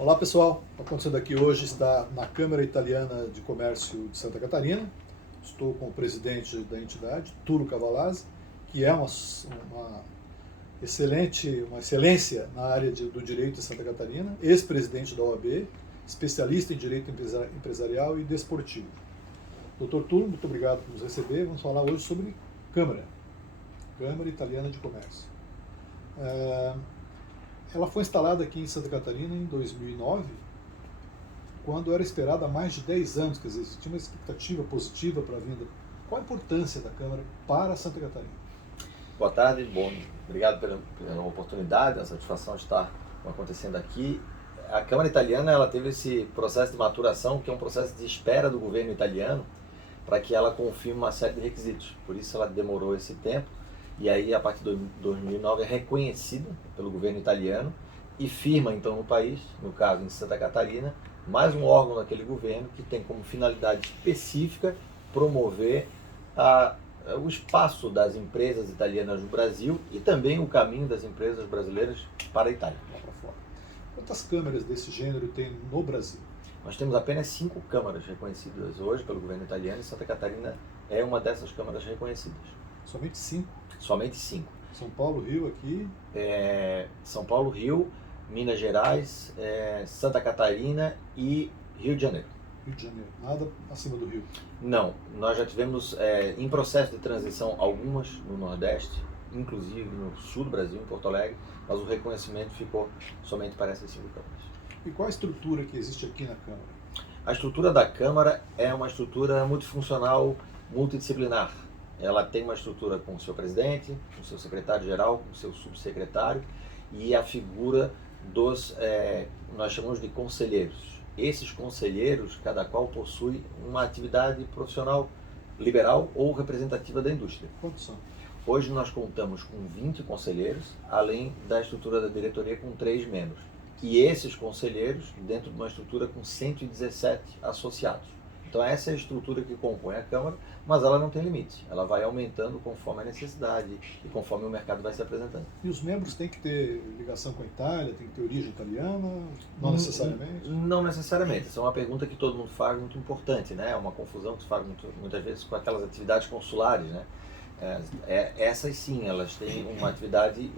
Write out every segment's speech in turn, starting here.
Olá pessoal, está acontecendo aqui hoje está na Câmara Italiana de Comércio de Santa Catarina. Estou com o presidente da entidade, Túlio Cavalazzi, que é uma excelência na área do direito em Santa Catarina, ex-presidente da OAB, especialista em direito empresarial e desportivo. Doutor Túlio, muito obrigado por nos receber. Vamos falar hoje sobre Câmara Italiana de Comércio. Ela foi instalada aqui em Santa Catarina em 2009, quando era esperada há mais de 10 anos, quer dizer, existia uma expectativa positiva para a vinda. Qual a importância da Câmara para Santa Catarina? Boa tarde, obrigado pela oportunidade, a satisfação de estar acontecendo aqui. A Câmara Italiana ela teve esse processo de maturação, que é um processo de espera do governo italiano, para que ela confirme uma série de requisitos. Por isso ela demorou esse tempo. E aí, a partir de 2009, é reconhecida pelo governo italiano e firma, então, no país, no caso em Santa Catarina, mais um órgão daquele governo que tem como finalidade específica promover o espaço das empresas italianas no Brasil e também o caminho das empresas brasileiras para a Itália. Lá para fora. Quantas câmaras desse gênero tem no Brasil? Nós temos apenas 5 câmaras reconhecidas hoje pelo governo italiano e Santa Catarina é uma dessas câmaras reconhecidas. Somente 5? Somente 5. São Paulo, Rio, aqui? São Paulo, Rio, Minas Gerais, Santa Catarina e Rio de Janeiro. Rio de Janeiro. Nada acima do Rio? Não, nós já tivemos em processo de transição algumas no Nordeste, inclusive no sul do Brasil, em Porto Alegre, mas o reconhecimento ficou somente para essas 5 câmaras. E qual a estrutura que existe aqui na Câmara? A estrutura da Câmara é uma estrutura multifuncional, multidisciplinar. Ela tem uma estrutura com o seu presidente, com o seu secretário-geral, com o seu subsecretário e a figura dos, nós chamamos de conselheiros. Esses conselheiros, cada qual possui uma atividade profissional liberal ou representativa da indústria. Quantos são? Hoje nós contamos com 20 conselheiros, além da estrutura da diretoria com 3 membros. E esses conselheiros, dentro de uma estrutura com 117 associados. Então essa é a estrutura que compõe a Câmara, mas ela não tem limite. Ela vai aumentando conforme a necessidade e conforme o mercado vai se apresentando. E os membros têm que ter ligação com a Itália, têm que ter origem italiana? Não necessariamente? Não necessariamente. Essa é uma pergunta que todo mundo faz, muito importante, né? É uma confusão que se faz muitas vezes com aquelas atividades consulares, né? Essas sim, elas têm uma atividade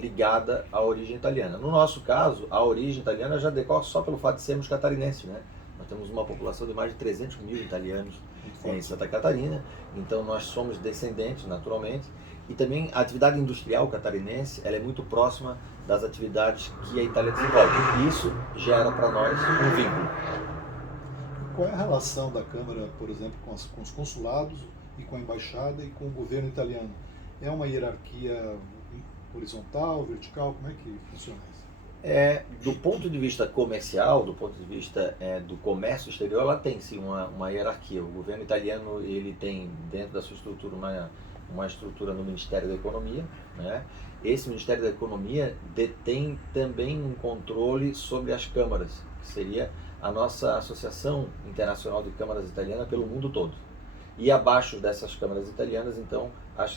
ligada à origem italiana. No nosso caso, a origem italiana já decorre só pelo fato de sermos catarinenses, né? Nós temos uma população de mais de 300 mil italianos em Santa Catarina, então nós somos descendentes, naturalmente, e também a atividade industrial catarinense ela é muito próxima das atividades que a Itália desenvolve. E isso gera para nós um vínculo. Qual é a relação da Câmara, por exemplo, com os consulados e com a embaixada e com o governo italiano? É uma hierarquia horizontal, vertical? Como é que funciona isso? Do ponto de vista comercial, do ponto de vista do comércio exterior, ela tem sim uma hierarquia. O governo italiano ele tem dentro da sua estrutura uma estrutura no Ministério da Economia, né? Esse Ministério da Economia detém também um controle sobre as câmaras, que seria a nossa Associação Internacional de Câmaras Italianas pelo mundo todo. E abaixo dessas câmaras italianas, então,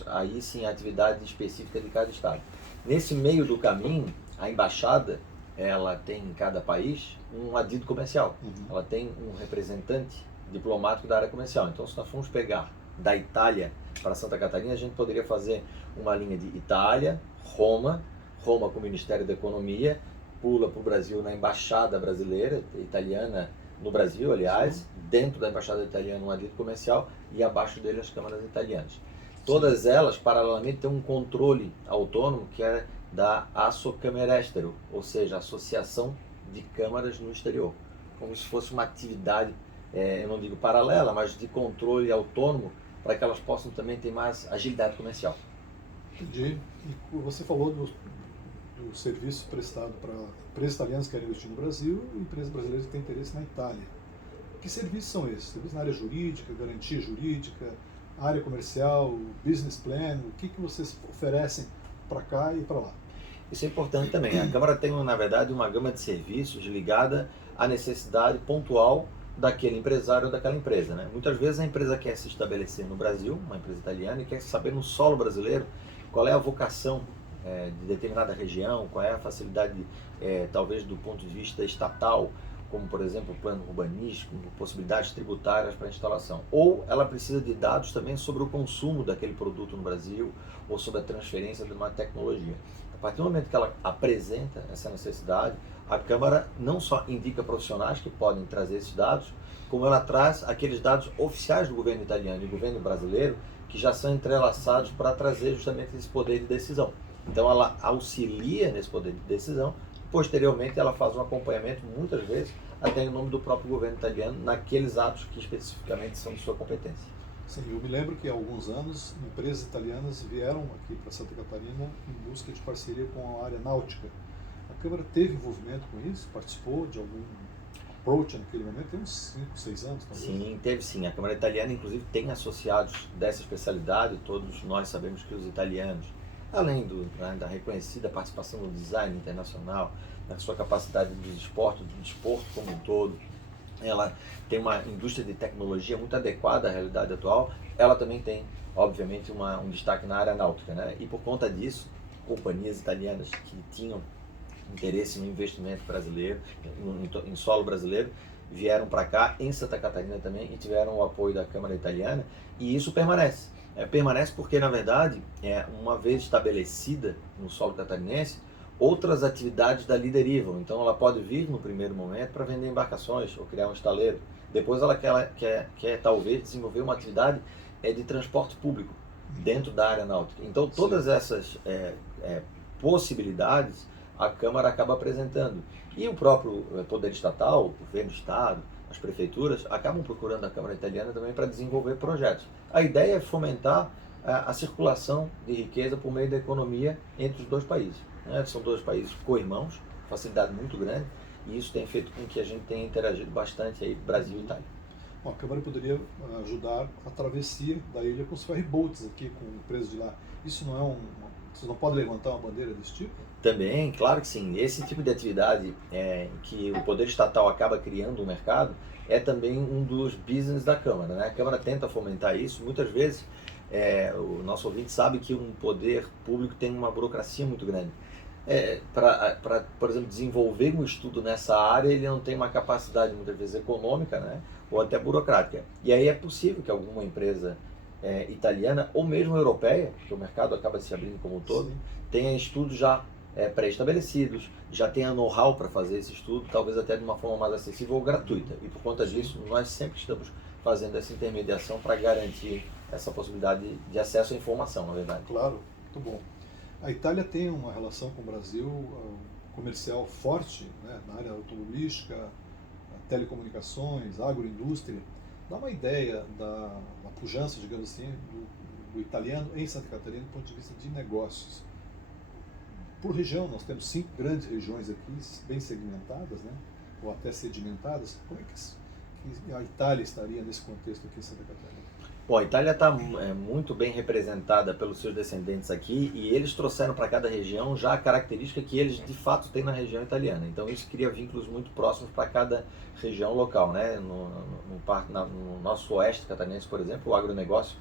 aí sim a atividade específica de cada estado. Nesse meio do caminho, a embaixada, ela tem em cada país um adido comercial. Ela tem um representante diplomático da área comercial. Então, se nós formos pegar da Itália para Santa Catarina, a gente poderia fazer uma linha de Itália, Roma com o Ministério da Economia, pula para o Brasil na embaixada brasileira, italiana no Brasil, aliás, dentro da embaixada italiana um adido comercial e abaixo dele as câmaras italianas. Todas elas, paralelamente, têm um controle autônomo que é da Assocamere, ou seja, Associação de Câmaras no Exterior, como se fosse uma atividade, eu não digo paralela, mas de controle autônomo, para que elas possam também ter mais agilidade comercial. Entendi. E você falou do serviço prestado para empresas italianas que querem investir no Brasil e empresas brasileiras que têm interesse na Itália. Que serviços são esses? Serviços na área jurídica, garantia jurídica, área comercial, business plan? O que vocês oferecem para cá e para lá? Isso é importante também. A Câmara tem, na verdade, uma gama de serviços ligada à necessidade pontual daquele empresário ou daquela empresa, né? Muitas vezes a empresa quer se estabelecer no Brasil, uma empresa italiana, e quer saber no solo brasileiro qual é a vocação de determinada região, qual é a facilidade, talvez do ponto de vista estatal, como por exemplo o plano urbanístico, possibilidades tributárias para instalação. Ou ela precisa de dados também sobre o consumo daquele produto no Brasil, ou sobre a transferência de uma tecnologia. A partir do momento que ela apresenta essa necessidade, a Câmara não só indica profissionais que podem trazer esses dados, como ela traz aqueles dados oficiais do governo italiano e do governo brasileiro, que já são entrelaçados para trazer justamente esse poder de decisão. Então ela auxilia nesse poder de decisão, posteriormente ela faz um acompanhamento, muitas vezes, até em nome do próprio governo italiano, naqueles atos que especificamente são de sua competência. Sim, eu me lembro que há alguns anos empresas italianas vieram aqui para Santa Catarina em busca de parceria com a área náutica. A Câmara teve envolvimento com isso? Participou de algum approach naquele momento? Tem uns 5, 6 anos, talvez? Sim, teve sim. A Câmara Italiana, inclusive, tem associados dessa especialidade. Todos nós sabemos que os italianos, além da reconhecida participação no design internacional, na sua capacidade do desporto como um todo, ela tem uma indústria de tecnologia muito adequada à realidade atual. Ela também tem, obviamente, um destaque na área náutica, né? E por conta disso, companhias italianas que tinham interesse no investimento brasileiro, em solo brasileiro, vieram para cá, em Santa Catarina também, e tiveram o apoio da Câmara Italiana, e isso permanece. Permanece porque, na verdade, uma vez estabelecida no solo catarinense, outras atividades dali derivam. Então ela pode vir no primeiro momento para vender embarcações ou criar um estaleiro. Depois ela quer talvez desenvolver uma atividade de transporte público dentro da área náutica. Então todas essas possibilidades a Câmara acaba apresentando. E o próprio poder estatal, o governo do estado, as prefeituras, acabam procurando a Câmara Italiana também para desenvolver projetos. A ideia é fomentar a circulação de riqueza por meio da economia entre os dois países. São dois países co-irmãos, facilidade muito grande, e isso tem feito com que a gente tenha interagido bastante aí, Brasil e Itália. Bom, a Câmara poderia ajudar a travessia da ilha com os ferryboats aqui, com empresas de lá. Isso não é você não pode levantar uma bandeira desse tipo? Também, claro que sim. Esse tipo de atividade que o poder estatal acaba criando um mercado é também um dos business da Câmara, né? A Câmara tenta fomentar isso. Muitas vezes o nosso ouvinte sabe que um poder público tem uma burocracia muito grande. Para, por exemplo, desenvolver um estudo nessa área, ele não tem uma capacidade muitas vezes econômica, né? Ou até burocrática. E aí é possível que alguma empresa italiana ou mesmo europeia, porque o mercado acaba se abrindo como um todo, tenha estudos já pré-estabelecidos, já tenha know-how para fazer esse estudo, talvez até de uma forma mais acessível ou gratuita. E por conta disso, nós sempre estamos fazendo essa intermediação para garantir essa possibilidade de acesso à informação, na verdade. Claro, muito bom. A Itália tem uma relação com o Brasil comercial forte, né, na área automobilística, telecomunicações, agroindústria. Dá uma ideia da pujança, digamos assim, do italiano em Santa Catarina do ponto de vista de negócios. Por região, nós temos 5 grandes regiões aqui, bem segmentadas, né, ou até sedimentadas. Como é que a Itália estaria nesse contexto aqui em Santa Catarina? Bom, a Itália está muito bem representada pelos seus descendentes aqui, e eles trouxeram para cada região já a característica que eles de fato têm na região italiana. Então isso cria vínculos muito próximos para cada região local, né? No nosso oeste catarinense, por exemplo, o agronegócio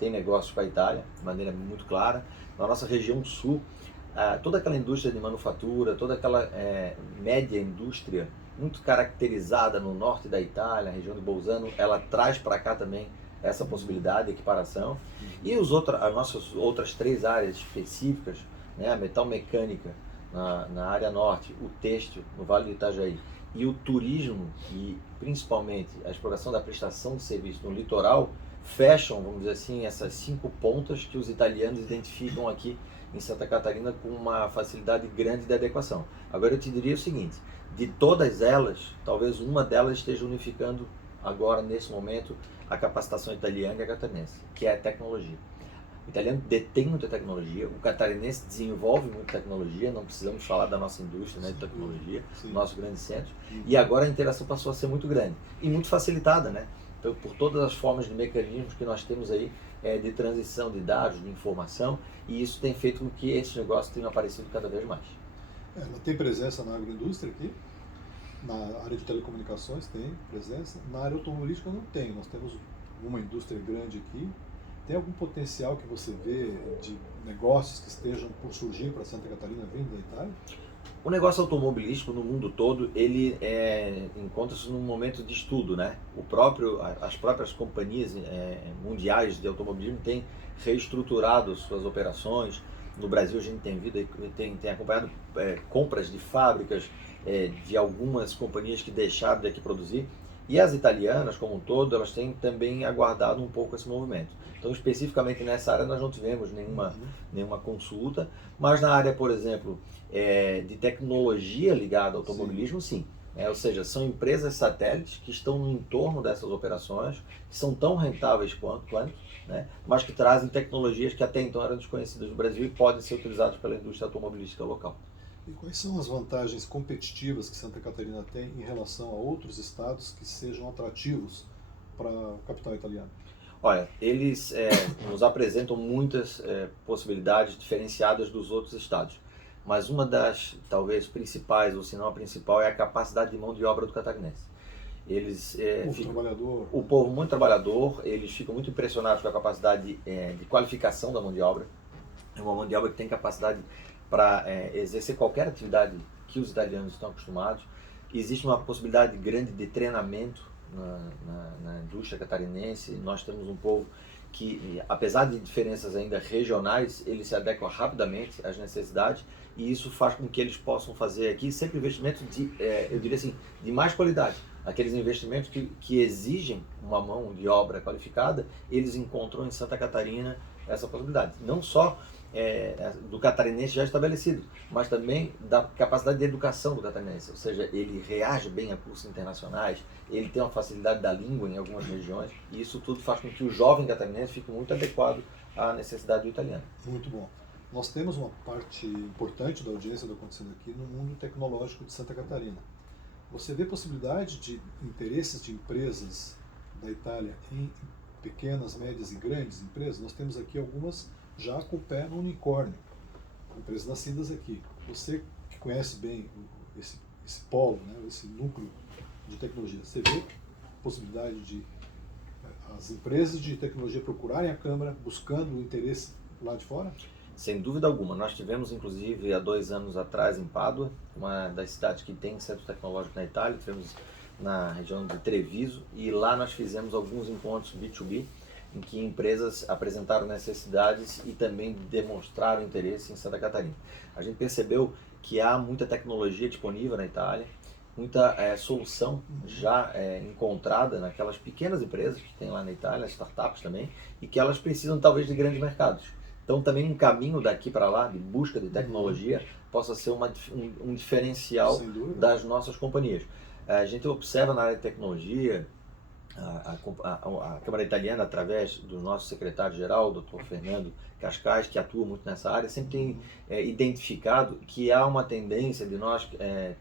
tem negócios com a Itália de maneira muito clara. Na nossa região sul, toda aquela indústria de manufatura, toda aquela média indústria muito caracterizada no norte da Itália, a região de Bolzano, ela traz para cá também essa possibilidade de equiparação. E as nossas outras 3 áreas específicas, né, a metal mecânica na área norte, o têxtil no Vale do Itajaí e o turismo, e principalmente a exploração da prestação de serviço no litoral, fecham, vamos dizer assim, essas 5 pontas que os italianos identificam aqui em Santa Catarina com uma facilidade grande de adequação. Agora eu te diria o seguinte, de todas elas, talvez uma delas esteja unificando agora, nesse momento, a capacitação italiana e a catarinense, que é a tecnologia. O italiano detém muita tecnologia, o catarinense desenvolve muita tecnologia, não precisamos falar da nossa indústria, né, de tecnologia, nossos grandes centros, e agora a interação passou a ser muito grande e muito facilitada, né, por todas as formas de mecanismos que nós temos aí de transição de dados, de informação, e isso tem feito com que esses negócios tenham aparecido cada vez mais. Ela tem presença na agroindústria aqui? Na área de telecomunicações tem presença, na área automobilística não tem. Nós temos uma indústria grande aqui, Tem algum potencial que você vê de negócios que estejam por surgir para Santa Catarina vindo da Itália? O negócio automobilístico no mundo todo, ele encontra-se num momento de estudo, né? As próprias companhias mundiais de automobilismo têm reestruturado suas operações. No Brasil a gente tem acompanhado compras de fábricas de algumas companhias que deixaram de aqui produzir. E as italianas, como um todo, elas têm também aguardado um pouco esse movimento. Então, especificamente nessa área, nós não tivemos nenhuma consulta, mas na área, por exemplo, de tecnologia ligada ao automobilismo, sim. Ou seja, são empresas satélites que estão no entorno dessas operações, que são tão rentáveis quanto, né, mas que trazem tecnologias que até então eram desconhecidas no Brasil e podem ser utilizadas pela indústria automobilística local. E quais são as vantagens competitivas que Santa Catarina tem em relação a outros estados que sejam atrativos para o capital italiano? Olha, eles nos apresentam muitas possibilidades diferenciadas dos outros estados, mas uma das, talvez, principais, ou se não a principal, é a capacidade de mão de obra do catarinense. Eles, o povo muito trabalhador, eles ficam muito impressionados com a capacidade de qualificação da mão de obra. É uma mão de obra que tem capacidade para exercer qualquer atividade que os italianos estão acostumados. Existe uma possibilidade grande de treinamento na indústria catarinense. Nós temos um povo que, apesar de diferenças ainda regionais, ele se adequa rapidamente às necessidades, e isso faz com que eles possam fazer aqui sempre investimentos eu diria assim, de mais qualidade. Aqueles investimentos que exigem uma mão de obra qualificada, eles encontram em Santa Catarina essa possibilidade. Não só do catarinense já estabelecido, mas também da capacidade de educação do catarinense, ou seja, ele reage bem a cursos internacionais, ele tem uma facilidade da língua em algumas regiões, e isso tudo faz com que o jovem catarinense fique muito adequado à necessidade do italiano. Muito bom. Nós temos uma parte importante da audiência do Acontecendo Aqui no mundo tecnológico de Santa Catarina. Você vê possibilidade de interesses de empresas da Itália em pequenas, médias e grandes empresas? Nós temos aqui algumas já com o pé no unicórnio, empresas nascidas aqui. Você que conhece bem esse polo, né, esse núcleo de tecnologia, você vê possibilidade de as empresas de tecnologia procurarem a Câmara buscando o interesse lá de fora? Sem dúvida alguma. Nós tivemos, inclusive, há 2 anos atrás, em Pádua, uma das cidades que tem centro tecnológico na Itália, tivemos na região de Treviso, e lá nós fizemos alguns encontros B2B, em que empresas apresentaram necessidades e também demonstraram interesse em Santa Catarina. A gente percebeu que há muita tecnologia disponível na Itália, muita solução já encontrada naquelas pequenas empresas que tem lá na Itália, as startups também, e que elas precisam talvez de grandes mercados. Então também um caminho daqui para lá, de busca de tecnologia, possa ser um diferencial das nossas companhias. A gente observa na área de tecnologia, a Câmara Italiana, através do nosso secretário-geral, o Dr. Fernando Cascais, que atua muito nessa área, sempre tem identificado que há uma tendência de nós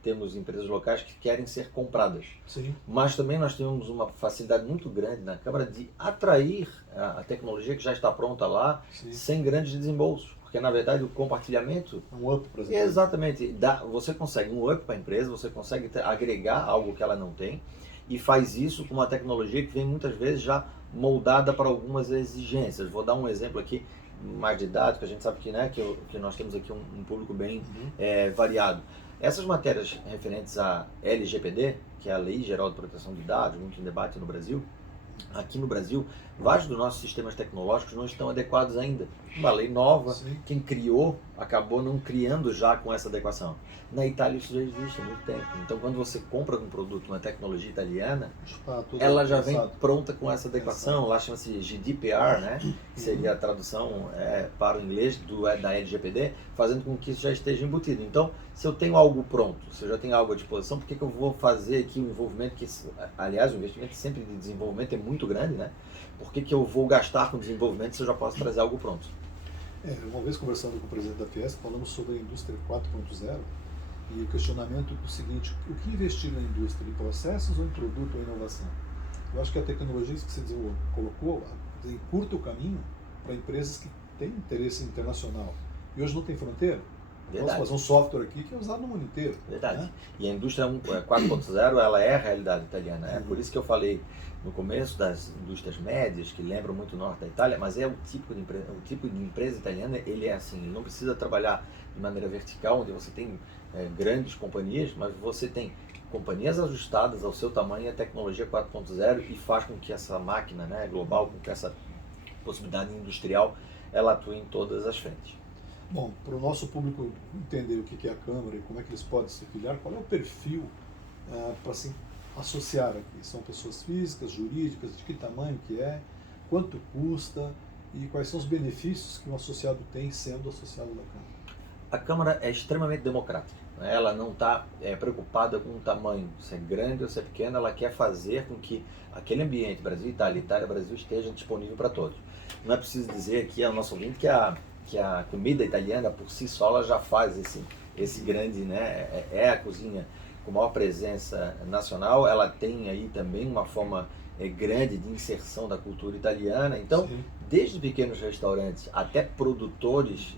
termos empresas locais que querem ser compradas. Sim. Mas também nós temos uma facilidade muito grande na Câmara de atrair a tecnologia que já está pronta lá, sim, sem grandes desembolsos. Porque, na verdade, o compartilhamento... Um up, por exemplo. Exatamente. Você consegue um up para a empresa, você consegue agregar algo que ela não tem, e faz isso com uma tecnologia que vem muitas vezes já moldada para algumas exigências. Vou dar um exemplo aqui mais didático. A gente sabe que nós temos aqui um público bem variado. Essas matérias referentes à LGPD, que é a Lei Geral de Proteção de Dados, muito em debate no Brasil, aqui no Brasil, vários dos nossos sistemas tecnológicos não estão adequados ainda. Uma lei nova, sim, quem criou acabou não criando já com essa adequação. Na Itália isso já existe há muito tempo. Então quando você compra um produto, uma tecnologia italiana, ela já vem pronta com essa adequação. Lá chama-se GDPR, né? Que seria a tradução para o inglês da LGPD, fazendo com que isso já esteja embutido. Então, se eu tenho algo pronto, se eu já tenho algo à disposição, por que eu vou fazer aqui um envolvimento que, aliás, o investimento sempre de desenvolvimento é muito grande, né? Por que eu vou gastar com desenvolvimento se eu já posso trazer algo pronto? Uma vez conversando com o presidente da Fiesp, falamos sobre a indústria 4.0 e o questionamento do seguinte: o que investir na indústria, em processos ou em produto ou inovação? Eu acho que a tecnologia que você colocou encurta o caminho para empresas que têm interesse internacional. E hoje não tem fronteira. Verdade. Posso fazer um software aqui que é usado no mundo inteiro. Verdade. Né? E a indústria 4.0, ela é a realidade italiana. É por isso que eu falei no começo das indústrias médias, que lembram muito o norte da Itália, mas é o tipo de empresa italiana, ele é assim, ele não precisa trabalhar de maneira vertical, onde você tem grandes companhias, mas você tem companhias ajustadas ao seu tamanho e a tecnologia 4.0 e faz com que essa máquina, né, global, com que essa possibilidade industrial, ela atue em todas as frentes. Bom, para o nosso público entender o que é a Câmara e como é que eles podem se filiar, qual é o perfil para se associar aqui? São pessoas físicas, jurídicas, de que tamanho que é, quanto custa e quais são os benefícios que um associado tem sendo associado da Câmara? A Câmara é extremamente democrática. Ela não está preocupada com o tamanho, se é grande ou se é pequeno, ela quer fazer com que aquele ambiente, Brasil, Itália, Itália, Brasil, esteja disponível para todos. Não é preciso dizer aqui ao nosso ouvinte que a comida italiana por si só ela já faz esse grande, né, é a cozinha com maior presença nacional, ela tem aí também uma forma grande de inserção da cultura italiana, então Sim. desde pequenos restaurantes até produtores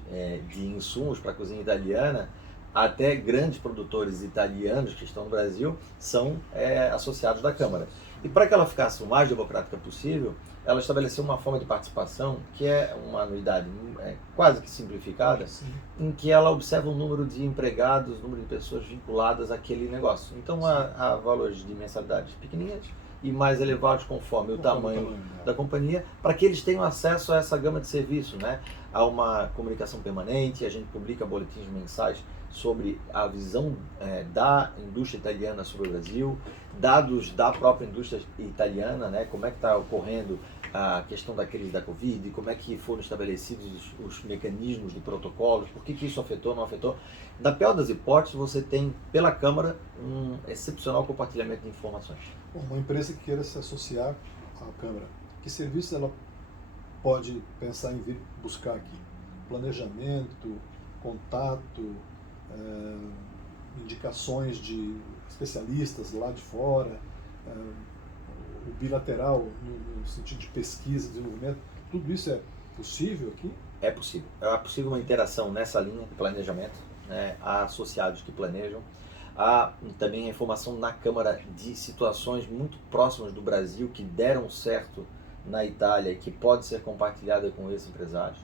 de insumos para a cozinha italiana, até grandes produtores italianos que estão no Brasil são associados da Câmara. E para que ela ficasse o mais democrática possível, ela estabeleceu uma forma de participação que é uma anuidade quase que simplificada, Sim. em que ela observa o número de empregados, o número de pessoas vinculadas àquele negócio. Então há valores de mensalidades pequenininhas e mais elevados conforme o tamanho da companhia, para que eles tenham acesso a essa gama de serviços, né? Há uma comunicação permanente, a gente publica boletins mensais sobre a visão da indústria italiana sobre o Brasil, dados da própria indústria italiana, né? Como é que está ocorrendo a questão da crise da Covid, como é que foram estabelecidos os mecanismos de protocolos, por que isso afetou, não afetou. Na pior das hipóteses, você tem pela Câmara um excepcional compartilhamento de informações. Bom, uma empresa que queira se associar à Câmara, que serviços ela pode pensar em vir buscar aqui? Planejamento, contato, indicações de especialistas lá de fora, o bilateral no sentido de pesquisa, desenvolvimento, tudo isso é possível aqui? É possível. É possível uma interação nessa linha de planejamento, né? Há associados que planejam. Há também a informação na Câmara de situações muito próximas do Brasil que deram certo na Itália e que pode ser compartilhada com esses empresários.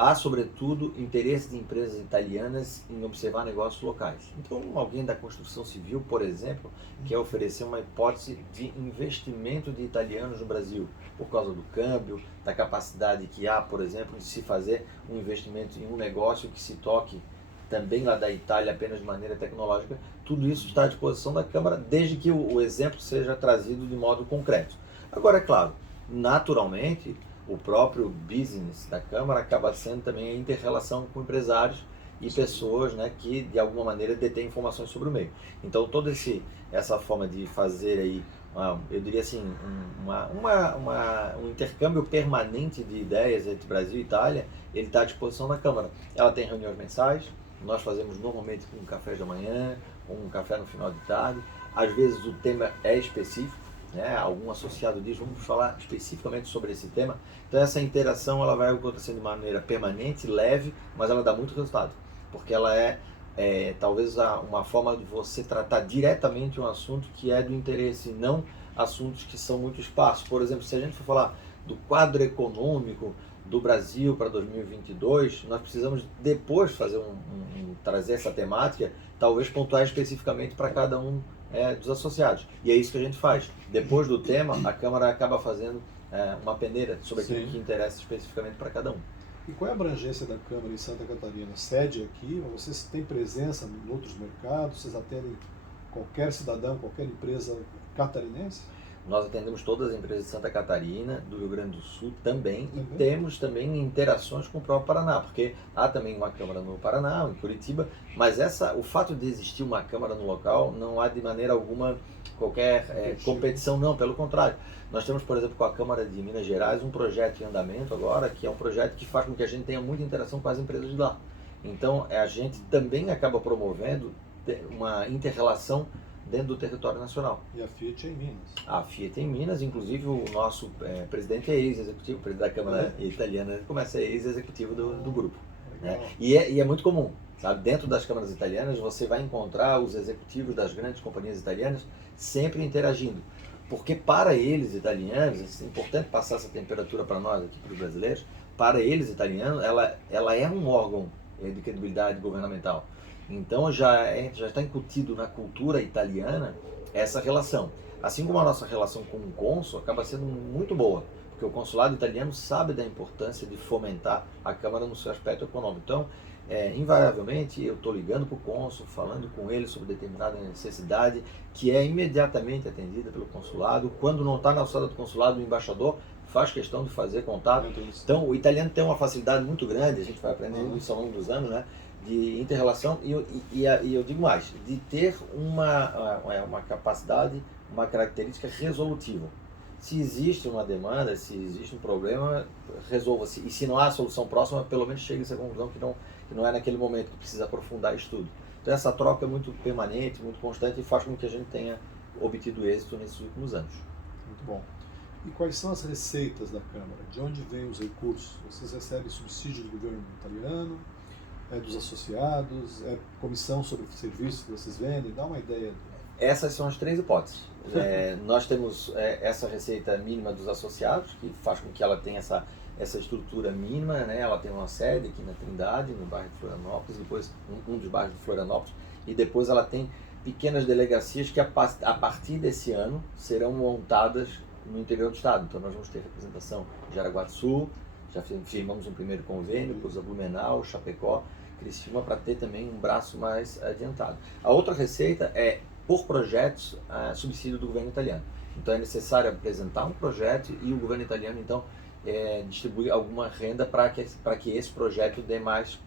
Há, sobretudo, interesse de empresas italianas em observar negócios locais. Então, alguém da construção civil, por exemplo, quer oferecer uma hipótese de investimento de italianos no Brasil, por causa do câmbio, da capacidade que há, por exemplo, de se fazer um investimento em um negócio que se toque também lá da Itália apenas de maneira tecnológica. Tudo isso está à disposição da Câmara, desde que o exemplo seja trazido de modo concreto. Agora, é claro, naturalmente, o próprio business da Câmara acaba sendo também a inter-relação com empresários e pessoas, né, que de alguma maneira detêm informações sobre o meio. Então toda essa forma de fazer aí, eu diria assim, um intercâmbio permanente de ideias entre Brasil e Itália, ele está à disposição da Câmara. Ela tem reuniões mensais, nós fazemos normalmente com um café da manhã, um café no final de tarde, às vezes o tema é específico, né? Algum associado diz, vamos falar especificamente sobre esse tema. Então essa interação ela vai acontecendo de maneira permanente, leve, mas ela dá muito resultado, porque ela talvez uma forma de você tratar diretamente um assunto que é do interesse, não assuntos que são muito esparsos. Por exemplo, se a gente for falar do quadro econômico do Brasil para 2022, nós precisamos depois fazer trazer essa temática, talvez pontuar especificamente para cada um dos associados. E é isso que a gente faz. Depois do tema, a Câmara acaba fazendo uma peneira sobre aquilo que interessa especificamente para cada um. E qual é a abrangência da Câmara em Santa Catarina? Sede aqui? Vocês têm presença em outros mercados? Vocês atendem qualquer cidadão, qualquer empresa catarinense? Nós atendemos todas as empresas de Santa Catarina, do Rio Grande do Sul também, e temos também interações com o próprio Paraná, porque há também uma Câmara no Paraná, em Curitiba, mas o fato de existir uma Câmara no local não há de maneira alguma qualquer competição, não, pelo contrário. Nós temos, por exemplo, com a Câmara de Minas Gerais um projeto em andamento agora, que é um projeto que faz com que a gente tenha muita interação com as empresas de lá. Então, a gente também acaba promovendo uma inter-relação dentro do território nacional. E a Fiat é em Minas? A Fiat é em Minas, inclusive o nosso presidente é ex-executivo, o presidente da Câmara italiana, começa a ser ex-executivo do grupo. Legal. né? E é muito comum, sabe? Dentro das câmaras italianas você vai encontrar os executivos das grandes companhias italianas sempre interagindo. Porque para eles italianos, é importante passar essa temperatura para nós aqui, para os brasileiros, para eles italianos, ela é um órgão de credibilidade governamental. Então já está incutido na cultura italiana essa relação. Assim como a nossa relação com o cônsul acaba sendo muito boa, porque o consulado italiano sabe da importância de fomentar a Câmara no seu aspecto econômico. Então, invariavelmente, eu estou ligando para o cônsul, falando com ele sobre determinada necessidade, que é imediatamente atendida pelo consulado. Quando não está na alçada do consulado, o embaixador faz questão de fazer contato. Então, o italiano tem uma facilidade muito grande, a gente vai aprendendo isso ao longo dos anos, né? De inter-relação, e eu digo mais, de ter uma capacidade, uma característica resolutiva. Se existe uma demanda, se existe um problema, resolva-se. E se não há solução próxima, pelo menos chegue-se à conclusão que não é naquele momento que precisa aprofundar estudo. Então essa troca é muito permanente, muito constante e faz com que a gente tenha obtido êxito nesses últimos anos. Muito bom. E quais são as receitas da Câmara? De onde vêm os recursos? Vocês recebem subsídio do governo italiano? É dos associados? É comissão sobre serviços que vocês vendem? Dá uma ideia. Essas são as três hipóteses. Nós temos essa receita mínima dos associados, que faz com que ela tenha essa estrutura mínima, né? Ela tem uma sede aqui na Trindade, no bairro de Florianópolis, depois um dos bairros de Florianópolis, e depois ela tem pequenas delegacias que a partir desse ano serão montadas no interior do estado. Então nós vamos ter representação de Jaraguá do Sul, já firmamos um primeiro convênio, depois a Blumenau, Chapecó, Criciúma, para ter também um braço mais adiantado. A outra receita é por projetos, subsídio do governo italiano. Então é necessário apresentar um projeto e o governo italiano então distribui alguma renda para que esse projeto dê mais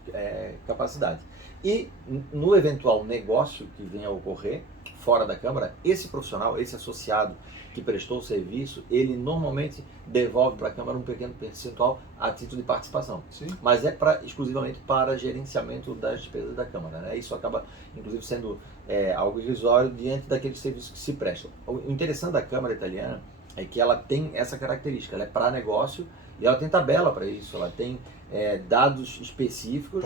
capacidade. E no eventual negócio que venha a ocorrer fora da Câmara, esse profissional, esse associado que prestou o serviço, ele normalmente devolve para a Câmara um pequeno percentual a título de participação. Sim. Mas é exclusivamente para gerenciamento das despesas da Câmara, né? Isso acaba, inclusive, sendo algo irrisório diante daqueles serviços que se prestam. O interessante da Câmara italiana é que ela tem essa característica, ela é para negócio e ela tem tabela para isso, ela tem dados específicos,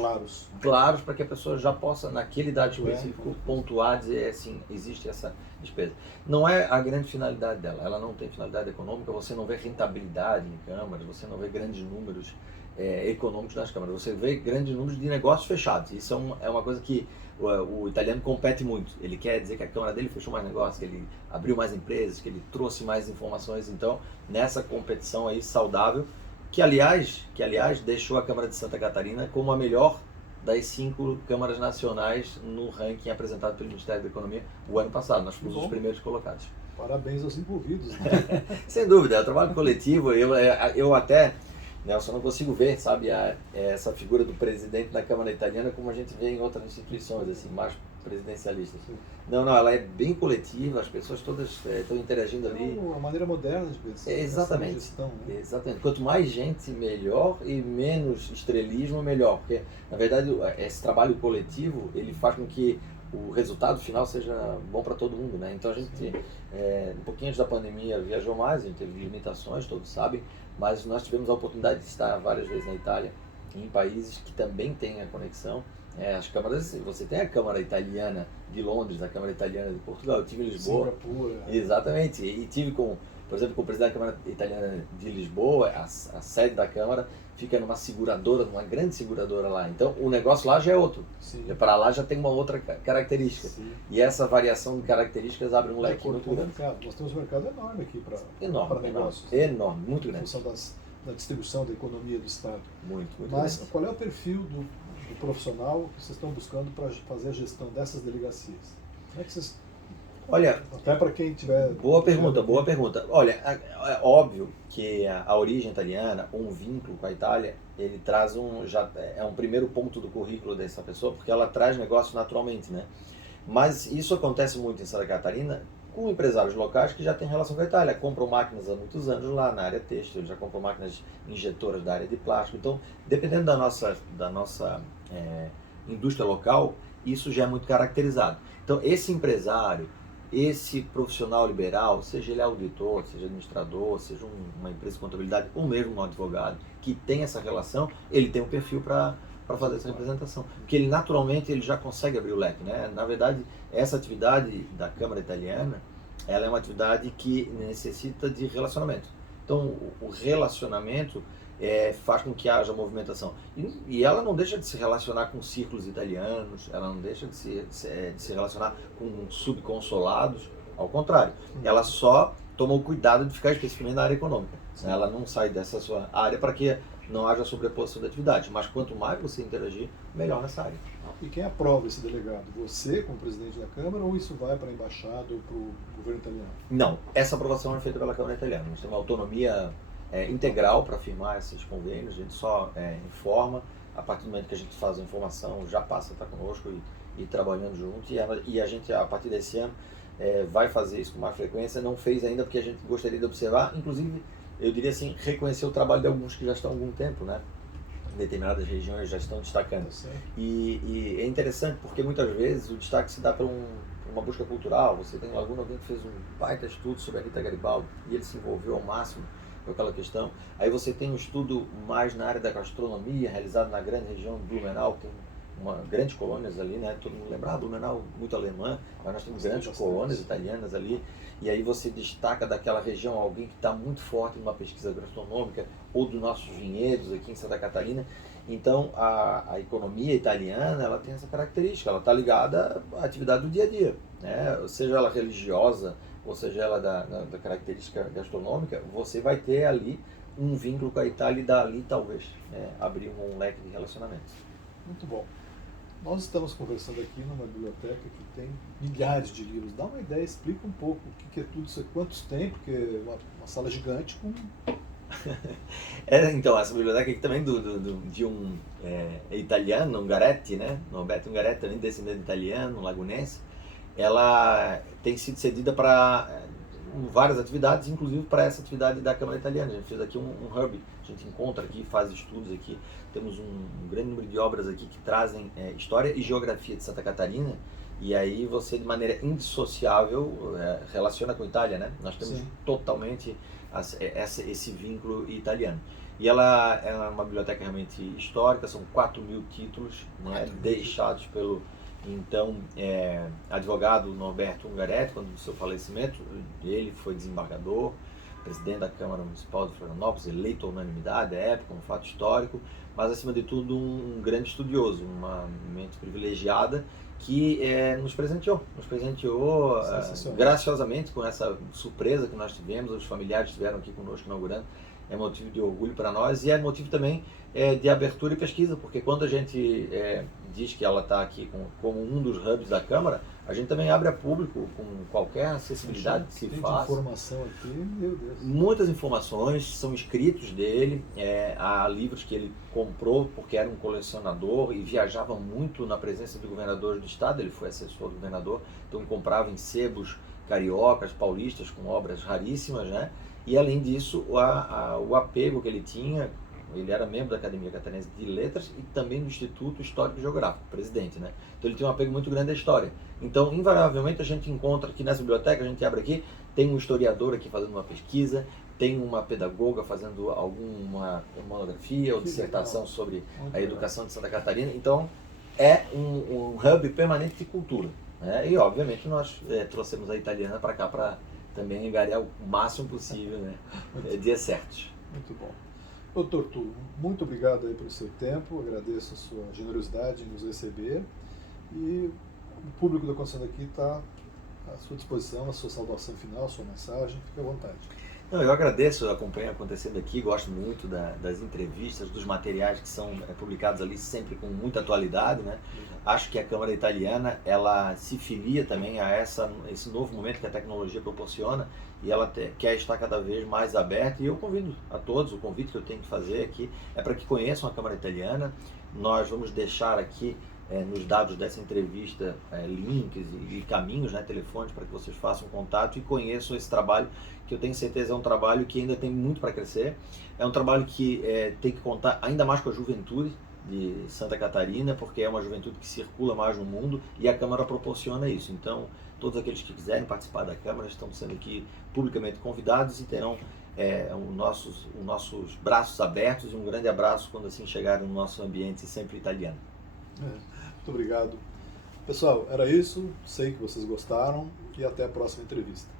claros para que a pessoa já possa, naquele dado específico, pontuar, dizer assim, existe essa despesa. Não é a grande finalidade dela, ela não tem finalidade econômica, você não vê rentabilidade em câmaras, você não vê grandes números econômicos nas câmaras, você vê grandes números de negócios fechados. Isso é uma coisa que o italiano compete muito, ele quer dizer que a Câmara dele fechou mais negócios, que ele abriu mais empresas, que ele trouxe mais informações. Então, nessa competição aí saudável, que aliás deixou a Câmara de Santa Catarina como a melhor das 5 câmaras nacionais no ranking apresentado pelo Ministério da Economia o ano passado. Nós fomos os primeiros colocados. Parabéns aos envolvidos, né? Sem dúvida, é um trabalho coletivo. Eu até, Nelson, não consigo ver, sabe, essa figura do presidente da Câmara Italiana como a gente vê em outras instituições, assim, mais presidencialistas. Não, ela é bem coletiva, as pessoas todas estão interagindo ali. É uma maneira moderna de pensar. Exatamente. Gestão, né? Exatamente. Quanto mais gente, melhor, e menos estrelismo, melhor. Porque, na verdade, esse trabalho coletivo, ele faz com que o resultado final seja bom para todo mundo, né? Então a gente, um pouquinho antes da pandemia, viajou mais, a gente teve limitações, todos sabem, mas nós tivemos a oportunidade de estar várias vezes na Itália, em países que também têm a conexão. As câmaras, você tem a Câmara Italiana de Londres, a Câmara Italiana de Portugal, eu tive em Lisboa. Singapura. Exatamente, e tive por exemplo, com o presidente da Câmara Italiana de Lisboa, a sede da Câmara fica numa seguradora, numa grande seguradora lá. Então o negócio lá já é outro. Para lá já tem uma outra característica. Sim. E essa variação de características abre um leque muito grande. Nós temos um mercado enorme aqui para negócios. Enorme, muito grande. Em função da distribuição da economia do Estado. Muito Mas grande. Qual é o perfil do profissional que vocês estão buscando para fazer a gestão dessas delegacias? Como é que vocês... Olha, até para quem tiver... Boa pergunta. Olha, é óbvio que a origem italiana, um vínculo com a Itália, ele traz um primeiro ponto do currículo dessa pessoa, porque ela traz negócio naturalmente, né? Mas isso acontece muito em Santa Catarina com empresários locais que já têm relação com a Itália, compram máquinas há muitos anos lá na área têxtil, já compram máquinas injetoras da área de plástico. Então, dependendo da nossa indústria local, isso já é muito caracterizado. Então, esse empresário, esse profissional liberal, seja ele auditor, seja administrador, seja uma empresa de contabilidade ou mesmo um advogado que tem essa relação, ele tem um perfil para para fazer essa representação. Porque ele naturalmente ele já consegue abrir o leque, né? Na verdade, essa atividade da Câmara Italiana, ela é uma atividade que necessita de relacionamento. Então, o relacionamento faz com que haja movimentação. E ela não deixa de se relacionar com círculos italianos, ela não deixa de se relacionar com subconsolados, ao contrário. Ela só toma o cuidado de ficar especificamente na área econômica. Sim. Ela não sai dessa sua área para que não haja sobreposição de atividades. Mas quanto mais você interagir, melhor nessa área. E quem aprova esse delegado? Você, como presidente da Câmara, ou isso vai para a embaixada ou para o governo italiano? Não, essa aprovação é feita pela Câmara Italiana. Nós temos uma autonomia integral para firmar esses convênios, a gente só informa, a partir do momento que a gente faz a informação, já passa a estar conosco e trabalhando junto, e a gente, a partir desse ano, vai fazer isso com mais frequência. Não fez ainda porque a gente gostaria de observar, inclusive, eu diria assim, reconhecer o trabalho de alguns que já estão há algum tempo, né? Em determinadas regiões já estão destacando. E é interessante porque muitas vezes o destaque se dá por uma busca cultural. Você tem em Laguna alguém que fez um baita estudo sobre a Rita Garibaldi e ele se envolveu ao máximo com aquela questão. Aí você tem um estudo mais na área da gastronomia, realizado na grande região de Blumenau, que tem grandes colônias ali, né? Todo mundo lembra, Blumenau muito alemã, mas nós temos grandes colônias italianas ali. E aí você destaca daquela região alguém que está muito forte numa pesquisa gastronômica ou dos nossos vinhedos aqui em Santa Catarina. Então a economia italiana, ela tem essa característica, ela está ligada à atividade do dia a dia, né? Seja ela religiosa ou seja ela da característica gastronômica, você vai ter ali um vínculo com a Itália e dali talvez abrir um leque de relacionamentos. Muito bom. Nós estamos conversando aqui numa biblioteca que tem milhares de livros. Dá uma ideia, explica um pouco o que é tudo isso, quantos tem, porque é uma sala gigante com... Então, essa biblioteca aqui também de um italiano, Ungaretti, né? Norberto Ungaretti, também descendente italiano, lagunense. Ela tem sido cedida para várias atividades, inclusive para essa atividade da Câmara Italiana. A gente fez aqui um hub, a gente encontra aqui, faz estudos aqui. Temos um grande número de obras aqui que trazem história e geografia de Santa Catarina, e aí você de maneira indissociável relaciona com a Itália, né? Nós temos totalmente esse vínculo italiano. E ela é uma biblioteca realmente histórica, são 4.000 títulos, né, deixados pelo então advogado Norberto Ungaretti, quando do seu falecimento. Ele foi desembargador, presidente da Câmara Municipal de Florianópolis, eleito à unanimidade à época, um fato histórico, mas acima de tudo um grande estudioso, uma mente privilegiada que nos presenteou graciosamente com essa surpresa que nós tivemos. Os familiares estiveram aqui conosco inaugurando, é motivo de orgulho para nós e é motivo também de abertura e pesquisa, porque quando a gente diz que ela está aqui como um dos hubs da Câmara, a gente também abre a público com qualquer acessibilidade que se faça. Informação aqui, meu Deus. Muitas informações, são escritos dele, há livros que ele comprou porque era um colecionador e viajava muito na presença de governadores do estado, ele foi assessor do governador, então comprava em sebos cariocas, paulistas, com obras raríssimas, né? E além disso, o apego que ele tinha, ele era membro da Academia Catarinense de Letras e também do Instituto Histórico e Geográfico, presidente, né? Então ele tinha um apego muito grande à história. Então, invariavelmente, a gente encontra aqui nessa biblioteca, a gente abre aqui, tem um historiador aqui fazendo uma pesquisa, tem uma pedagoga fazendo alguma monografia ou dissertação sobre a educação de Santa Catarina. Então, é um hub permanente de cultura, né? E, obviamente, nós trouxemos a italiana para cá para também angariar o máximo possível, né? Dias certos. Muito bom. Doutor Túlio, muito obrigado aí pelo seu tempo, agradeço a sua generosidade em nos receber e o público da Constituição aqui está à sua disposição, a sua saudação final, a sua mensagem, fique à vontade. Não, eu agradeço, acompanho acontecendo aqui, gosto muito das entrevistas, dos materiais que são publicados ali sempre com muita atualidade, né? Acho que a Câmara Italiana, ela se filia também a esse novo momento que a tecnologia proporciona e ela quer estar cada vez mais aberta, e eu convido a todos, o convite que eu tenho que fazer aqui é para que conheçam a Câmara Italiana. Nós vamos deixar aqui nos dados dessa entrevista links e caminhos, né, telefones, para que vocês façam contato e conheçam esse trabalho, que eu tenho certeza é um trabalho que ainda tem muito para crescer, é um trabalho que tem que contar ainda mais com a juventude de Santa Catarina, porque é uma juventude que circula mais no mundo e a Câmara proporciona isso. Então, todos aqueles que quiserem participar da Câmara estão sendo aqui publicamente convidados e terão os nossos braços abertos e um grande abraço quando assim chegarem no nosso ambiente sempre italiano. Muito obrigado. Pessoal, era isso. Sei que vocês gostaram e até a próxima entrevista.